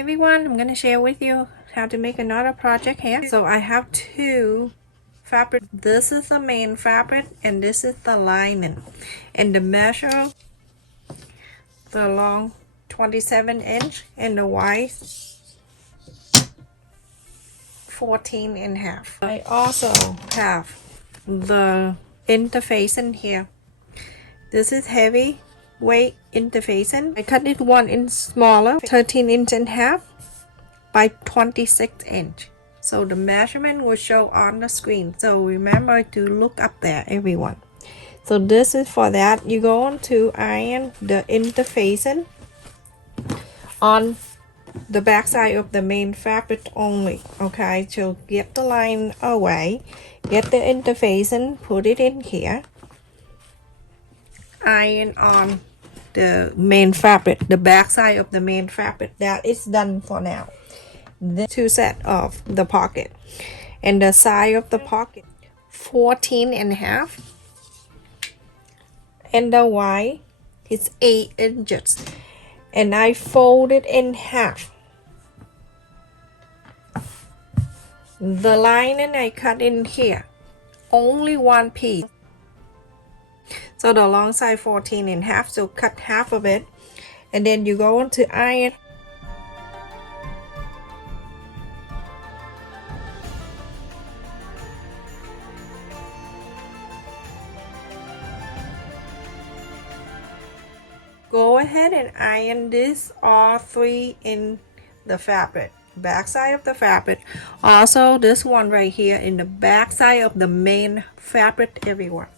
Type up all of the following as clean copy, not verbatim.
Everyone, I'm gonna share with you how to make another project here. So I have two fabric. This is the main fabric and this is the lining. And the measure, the long 27" and the wide 14½. I also have the interfacing here. This is heavy weight interfacing. I cut it 1 inch smaller, 13½ by 26". So the measurement will show on the screen. So remember to look up there, everyone. So this is for that. You go on to iron the interfacing on the back side of the main fabric only. Okay, so get the line away, get the interfacing, put it in here, iron on the main fabric, the back side of the main fabric. That is done for now. The two set of the pocket and the side of the pocket 14½, and the wide is 8 inches, and I fold it in half. The lining I cut in here, only one piece. So the long side 14½, so cut half of it, and then you go on to iron. Go ahead and iron this all three in the fabric, back side of the fabric. Also this one right here in the back side of the main fabric, everyone.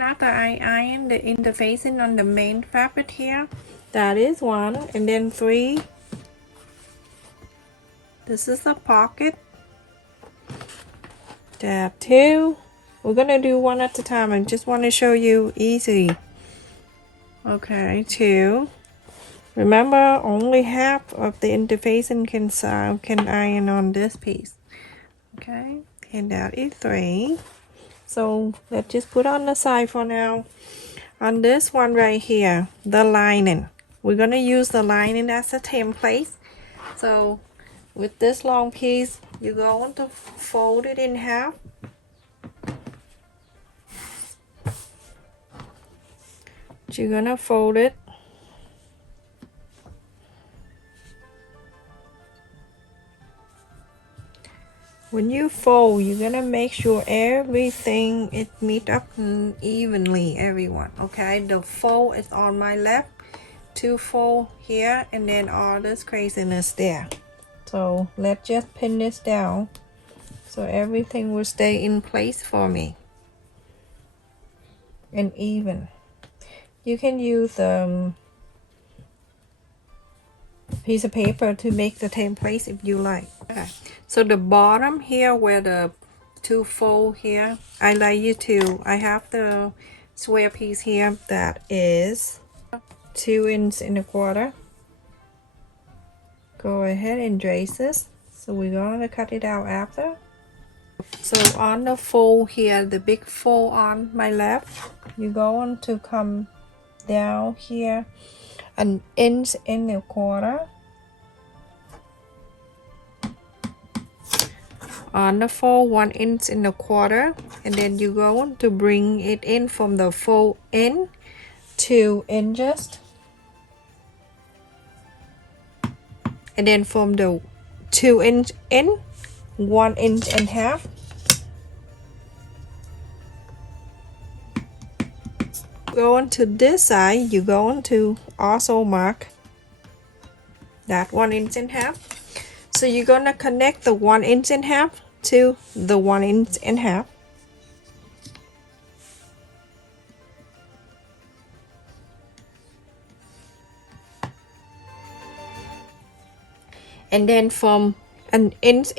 After I iron the interfacing on the main fabric here, that is one, and then 3. This is the pocket. Tab 2. We're gonna do one at a time. I just want to show you easy. Okay, 2. Remember, only half of the interfacing can iron on this piece. Okay, and that is 3. So let's just put on the side for now. On this one right here, the lining, we're gonna use the lining as a template. So with this long piece, you're going to fold it in half. You're gonna fold it. When you fold, you're gonna make sure everything is meet up evenly, everyone. Okay, the fold is on my left, 2 fold here, and then all this craziness there. So let's just pin this down so everything will stay in place for me and even. You can use piece of paper to make the template if you like. Okay, so the bottom here where the 2 fold here, I like you to, I have the square piece here that is 2¼ inch. Go ahead and trace this. So we're going to cut it out after. So on the fold here, the big fold on my left, you're going to come down here 1¼ inch. On the fold 1¼ inch, and then you're going to bring it in from the fold in 2 inches, and then from the 2 inch in 1½ inch. Going to this side, you're going to also mark that 1½ inch. So you're gonna connect the 1½ inch to the 1½ inch. And then from 1¼ inch,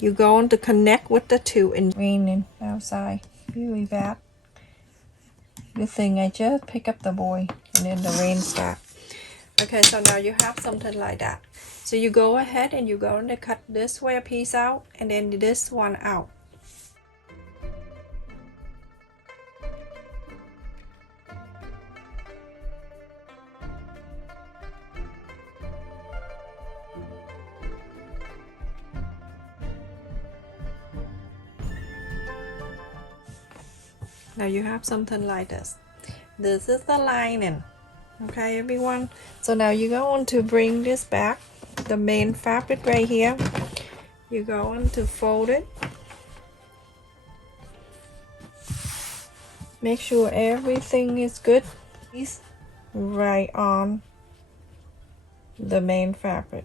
you're going to connect with the 2 inch. Raining outside, really bad. Good thing I just pick up the boy and then the rain starts. Okay, so now you have something like that. So you go ahead and you're going to cut this square piece out and then this one out. Now you have something like this. This is the lining. Okay, everyone. So now you're going to bring this back, the main fabric right here. You're going to fold it. Make sure everything is good. Right on the main fabric.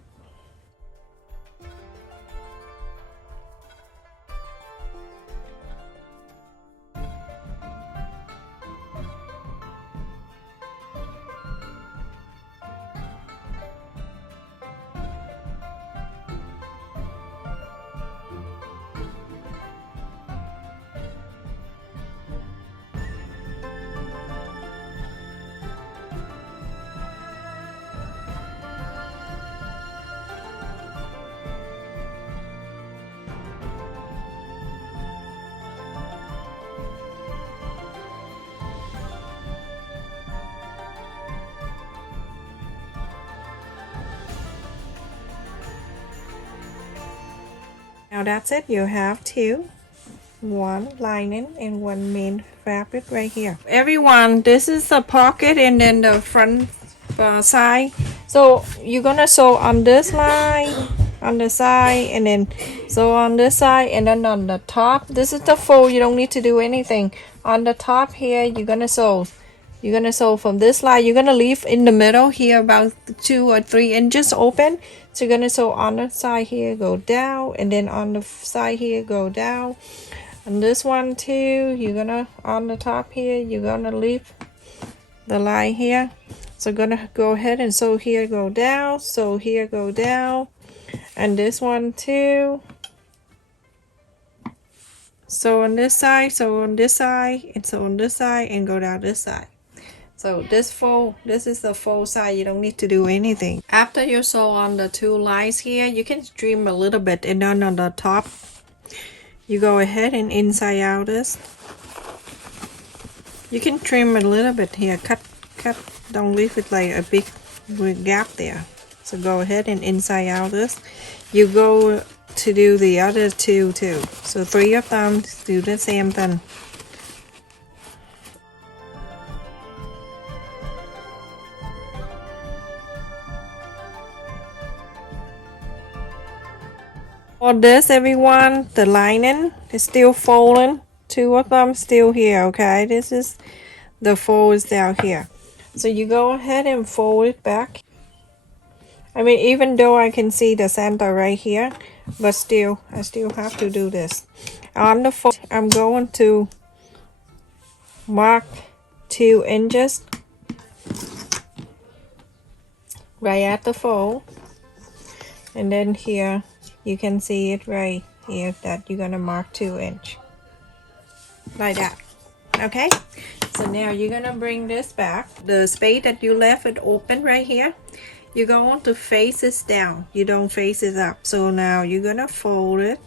Now that's it. You have two, one lining and one main fabric right here. Everyone, this is the pocket and then the front side. So you're gonna sew on this line, on the side, and then sew on this side, and then on the top. This is the fold. You don't need to do anything. On the top here, you're gonna sew. You're gonna sew from this line. You're gonna leave in the middle here about 2 or 3 inches open. So you're gonna sew on the side here, go down, and then on the side here, go down. And this one too, you're gonna on the top here, you're gonna leave the line here. So gonna go ahead and sew here, go down, sew here, go down, and this one too. So on this side, so on this side, and so on this side, and go down this side. So this is the fold side. You don't need to do anything. After you sew on the 2 lines here, you can trim a little bit, and then on the top, you go ahead and inside out this. You can trim a little bit here, cut. Don't leave it like a big gap there. So go ahead and inside out this. You go to do the other 2 too. So 3 of them do the same thing. For this, everyone, the lining is still folding. 2 of them still here, okay? This is the fold is down here. So you go ahead and fold it back. I mean, even though I can see the center right here, but still, I still have to do this. On the fold, I'm going to mark 2 inches right at the fold. And then here, you can see it right here that you're gonna mark 2 inch like that. Okay, so now you're gonna bring this back. The space that you left it open right here, you're going to face it down. You don't face it up. So now you're gonna fold it.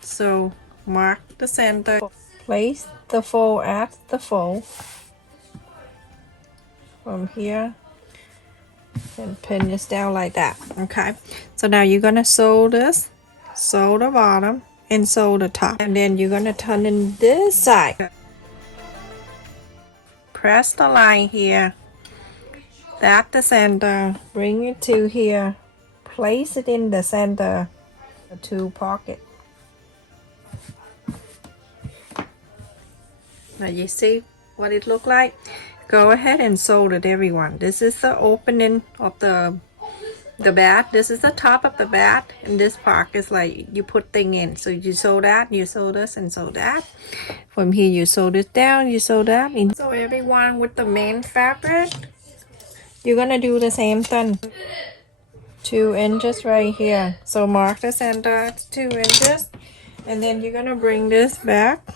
So mark the center, place the fold at the fold from here, and pin this down like that. Okay, so now you're gonna sew this, sew the bottom, and sew the top, and then you're gonna turn in this side. Press the line here, at the center, bring it to here, place it in the center, the 2 pocket. Now you see what it look like? Go ahead and sew it, everyone. This is the opening of the bat. This is the top of the bat, and this part is like you put thing in. So you sew that, you sew this, and sew that. From here you sew this down, you sew that. And so everyone, with the main fabric, you're gonna do the same thing. 2 inches right here. So mark the center at 2 inches, and then you're gonna bring this back.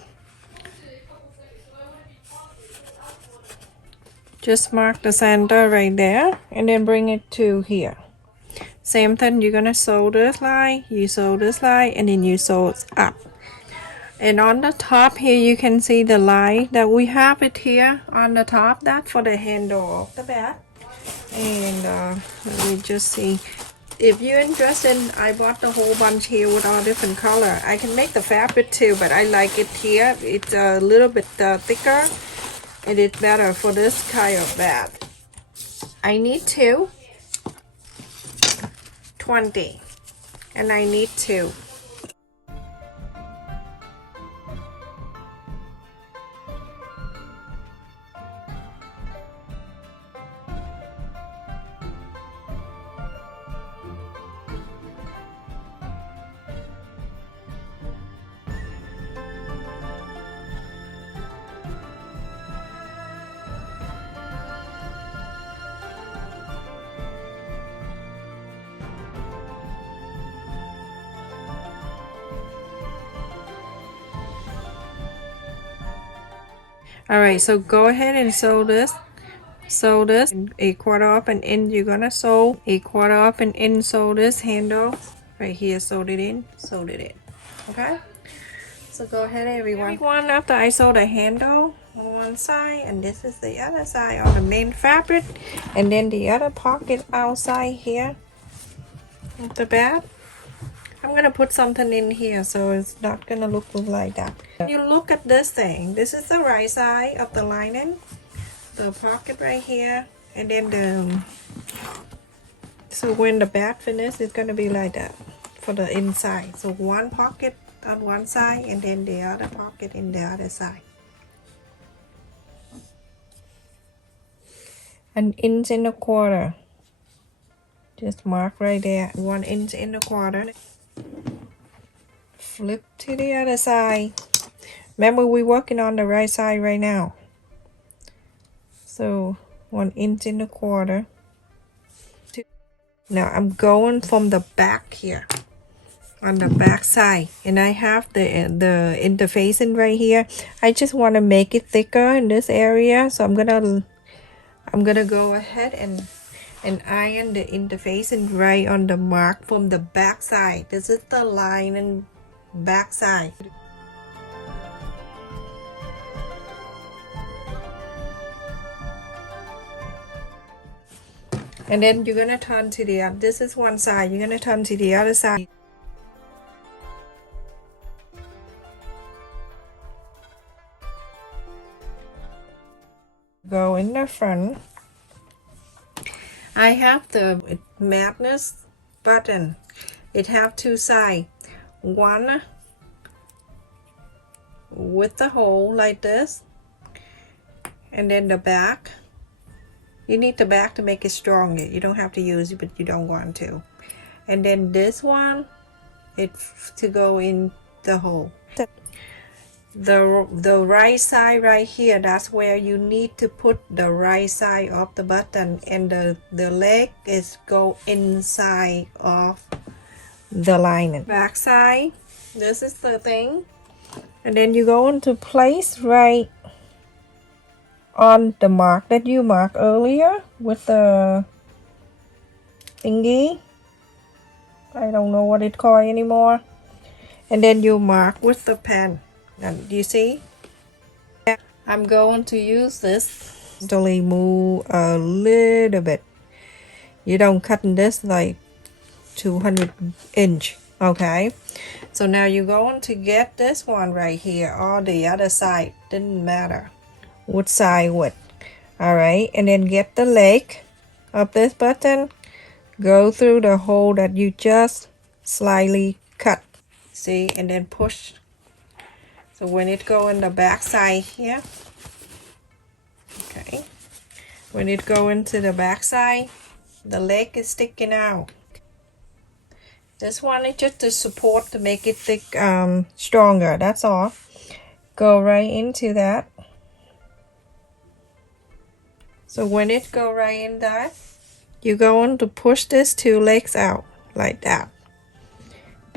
Just mark the center right there, and then bring it to here. Same thing, you're gonna sew this line, you sew this line, and then you sew it up. And on the top here, you can see the line that we have it here on the top. That for the handle of the bat. And let me just see. if you're interested, I bought the whole bunch here with all different color. I can make the fabric too, but I like it here. It's a little bit thicker. It is better for this kind of bag. I need 20, and I need 2. All right, so go ahead and sew this a quarter up and in. You're gonna sew a quarter up and in, sew this handle right here, sewed it in. Okay, so go ahead everyone. After I sew the handle on one side, and this is the other side on the main fabric, and then the other pocket outside here of the back, I'm gonna put something in here so it's not gonna look like that. You look at this thing. This is the right side of the lining, the pocket right here, and then so when the back finish, it's gonna be like that for the inside. So one pocket on one side, and then the other pocket in the other side. 1 inch and a quarter. Just mark right there. 1 inch and a quarter. Flip to the other side. Remember, we're working on the right side right now. So 1 inch and a quarter. Now I'm going from the back here, on the back side, and I have the interfacing right here. I just want to make it thicker in this area, so I'm gonna go ahead and iron the interfacing right on the mark from the back side. This is the line and back side. And then you're gonna turn to the other. This is one side. You're gonna turn to the other side. Go in the front. I have the Madness button. It have 2 sides. One with the hole like this, and then the back. You need the back to make it stronger. You don't have to use it, but you don't want to. And then this one, it's to go in the hole. The right side right here, that's where you need to put the right side of the button, and the leg is go inside of the lining. Back side, this is the thing, and then you go into place right on the mark that you marked earlier with the thingy. I don't know what it's called anymore. And then you mark with the pen. And you see, I'm going to use this. Slowly move a little bit. You don't cut this like 200 inch. Okay, so now you're going to get this one right here, or the other side, didn't matter which side what. All right, and then get the leg of this button, go through the hole that you just slightly cut, see, and then push. So when it go in the back side here, okay, when it go into the back side, the leg is sticking out. This one is just to support, to make it thick, stronger, that's all. Go right into that. So when it go right in that, you're going to push this 2 legs out like that.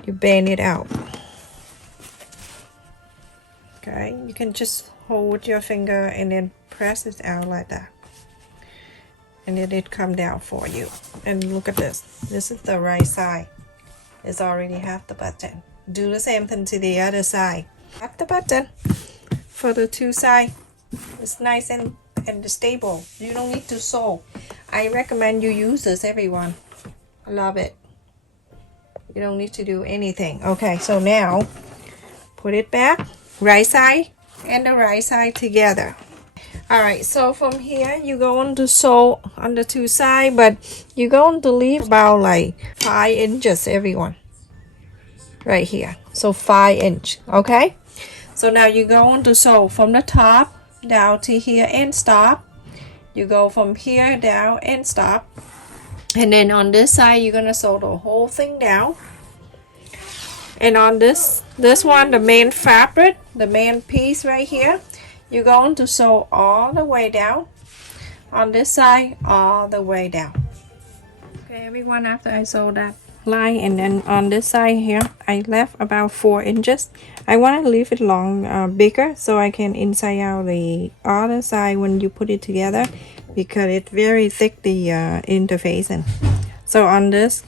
You bend it out. Okay, you can just hold with your finger and then press it out like that. And then it come down for you. And look at this. This is the right side. It's already half the button. Do the same thing to the other side. Half the button for the 2 sides. It's nice and stable. You don't need to sew. I recommend you use this, everyone. I love it. You don't need to do anything. Okay, so now put it back, right side and the right side together. All right, so from here you're going to sew on the two sides, but you're going to leave about like 5 inches, everyone, right here. So 5 inch. Okay, so now you're going to sew from the top down to here and stop. You go from here down and stop, and then on this side you're gonna sew the whole thing down. And on this one, the main fabric, the main piece right here, you're going to sew all the way down. On this side, all the way down. Okay, everyone, after I sew that line, and then on this side here, I left about 4 inches. I want to leave it long, bigger, so I can inside out the other side when you put it together, because it's very thick, the interfacing. So on this,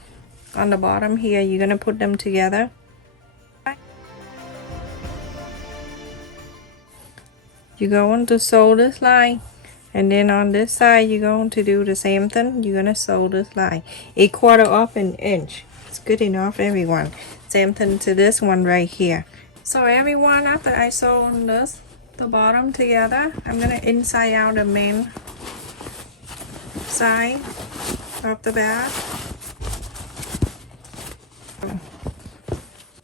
on the bottom here, you're gonna put them together. You're going to sew this line, and then on this side you're going to do the same thing. You're gonna sew this line 1/4 of an inch. It's good enough, everyone. Same thing to this one right here. So everyone, after I sew this, the bottom together, I'm gonna inside out the main side of the bag,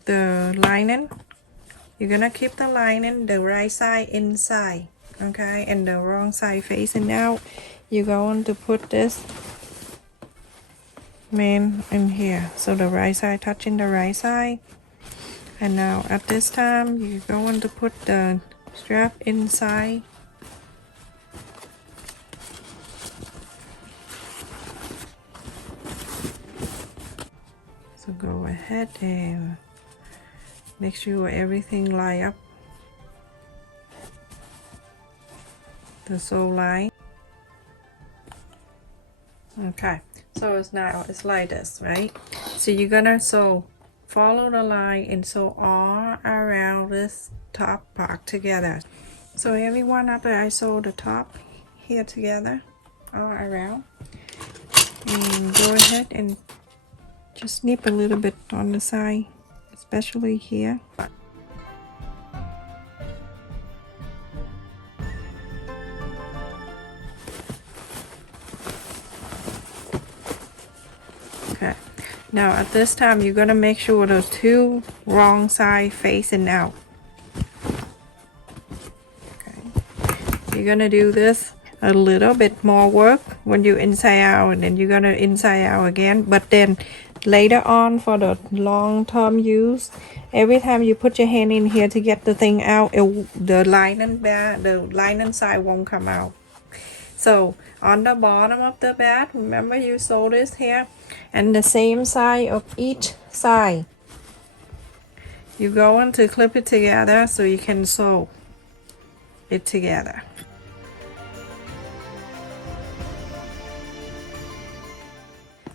the lining. You're gonna keep the lining, the right side inside, okay, and the wrong side facing out. You're going to put this main in here, so the right side touching the right side. And now at this time, you're going to put the strap inside. So go ahead and make sure everything line up. The sew line. Okay, so it's now it's like this, right? So you're gonna follow the line and sew all around this top part together. So everyone, after I sew the top here together all around, and go ahead and just snip a little bit on the side, especially here. Okay, now at this time you're gonna make sure those two wrong side facing out. Okay, you're gonna do this a little bit more work when you inside out, and then you're gonna inside out again. But then later on, for the long-term use, every time you put your hand in here to get the thing out, the lining side won't come out. So on the bottom of the bag, remember you sew this here, and the same side of each side, you're going to clip it together so you can sew it together.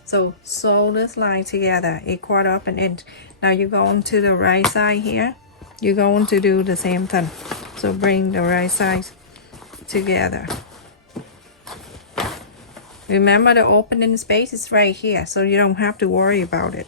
So sew this line together 1/4 of an inch. Now you're going to the right side here. You're going to do the same thing. So bring the right sides together. Remember, the opening space is right here, so you don't have to worry about it.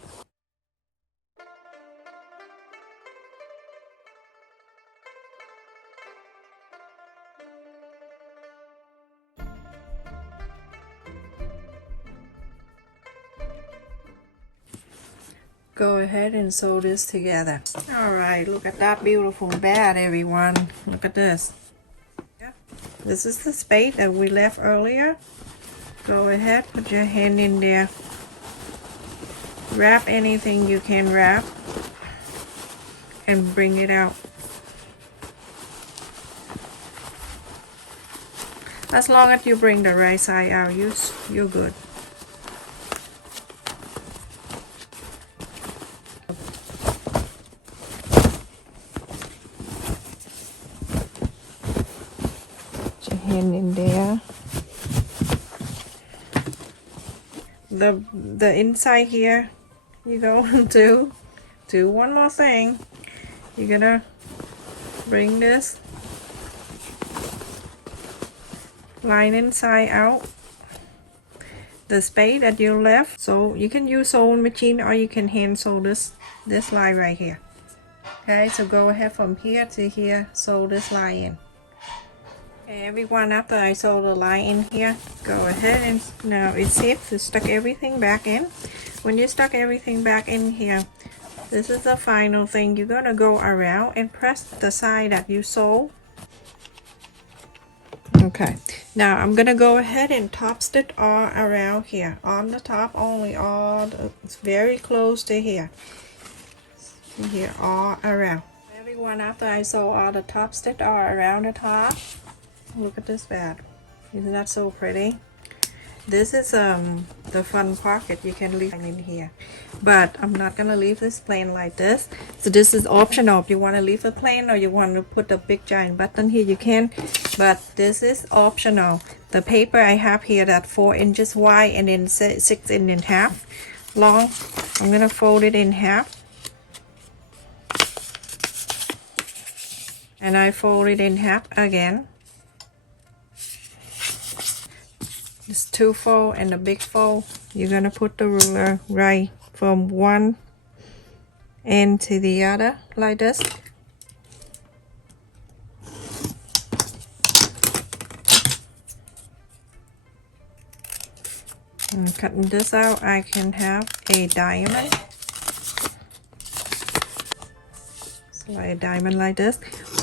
Go ahead and sew this together. All right, look at that beautiful bag, everyone. Look at this. This is the space that we left earlier. Go ahead, put your hand in there. Wrap anything you can wrap and bring it out. As long as you bring the right side out, you're good. Put your hand in there. The inside here, you're going to do one more thing. You're gonna bring this line inside out, the space that you left. So you can use sewing machine or you can hand sew this line right here. Okay, so go ahead from here to here, sew this line in. Okay, everyone, after I sew the line in here, go ahead and now it's safe to stuck everything back in. When you stuck everything back in here, this is the final thing. You're gonna go around and press the side that you sew. Okay, now I'm gonna go ahead and top stitch all around here on the top only. It's very close to here. Here all around. Everyone, after I sew all the top stitch all around the top, look at this bag. Isn't that so pretty? This is the front pocket. You can leave in here, but I'm not gonna leave this plain like this. So this is optional. If you want to leave it plain or you want to put a big giant button here, you can, but this is optional. The paper I have here, that 4 inches wide and then 6 inches in half long, I'm gonna fold it in half, and I fold it in half again. This 2 fold and the big fold, you're gonna put the ruler right from one end to the other like this. And cutting this out, I can have a diamond. So like a diamond like this.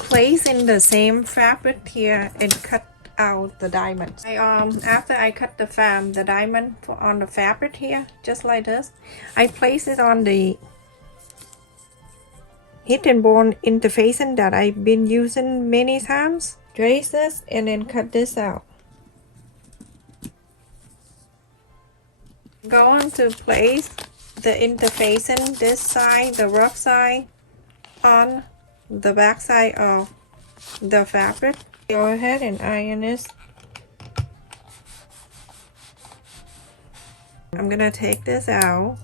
Place in the same fabric here and cut out the diamonds. After I cut the diamond on the fabric here, just like this, I place it on the hidden bone interfacing that I've been using many times. Trace this and then cut this out. Going to place the interfacing, this side, the rough side, on the back side of the fabric. Go ahead and iron this. I'm gonna take this out.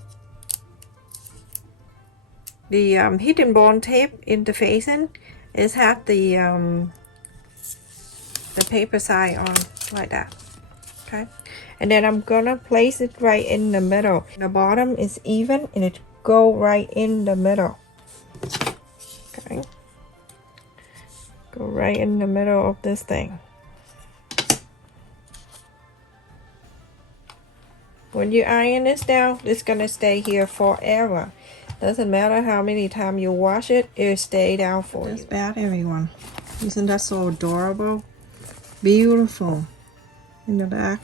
The hidden bond tape interfacing is have the paper side on like that. Okay, and then I'm gonna place it right in the middle. The bottom is even and it go right in the middle. Okay. Go right in the middle of this thing. When you iron this down, it's gonna stay here forever. Doesn't matter how many times you wash it, it'll stay down for you. This bad, everyone. Isn't that so adorable? Beautiful. In the back,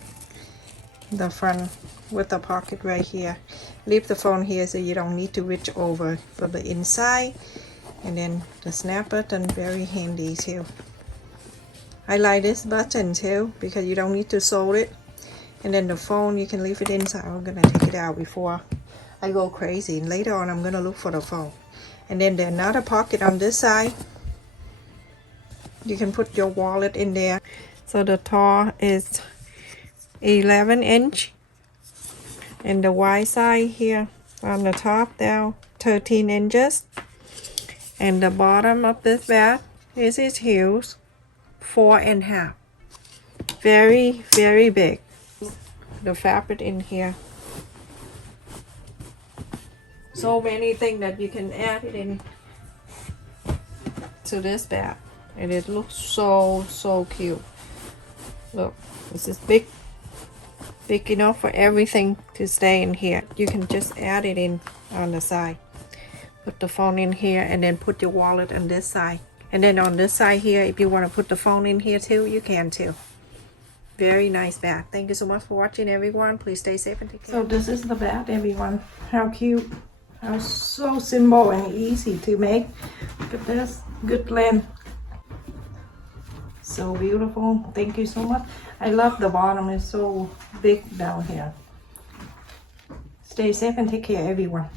the front with the pocket right here. Leave the phone here so you don't need to reach over for the inside. And then the snap button, very handy too. I like this button too because you don't need to sew it. And then the phone, you can leave it inside. I'm gonna take it out before I go crazy. And later on, I'm gonna look for the phone. And then there's another pocket on this side. You can put your wallet in there. So the tall is 11 inch. And the wide side here on the top down 13 inches. And the bottom of this bag is its heels, 4.5. Very, very big. The fabric in here. So many things that you can add it in to this bag. And it looks so cute. Look, this is big enough for everything to stay in here. You can just add it in on the side. Put the phone in here and then put your wallet on this side. And then on this side here, if you want to put the phone in here too, you can too. Very nice bag. Thank you so much for watching, everyone. Please stay safe and take care. So this is the bag, everyone. How cute. How so simple and easy to make. Look at this. Good blend. So beautiful. Thank you so much. I love the bottom. It's so big down here. Stay safe and take care, everyone.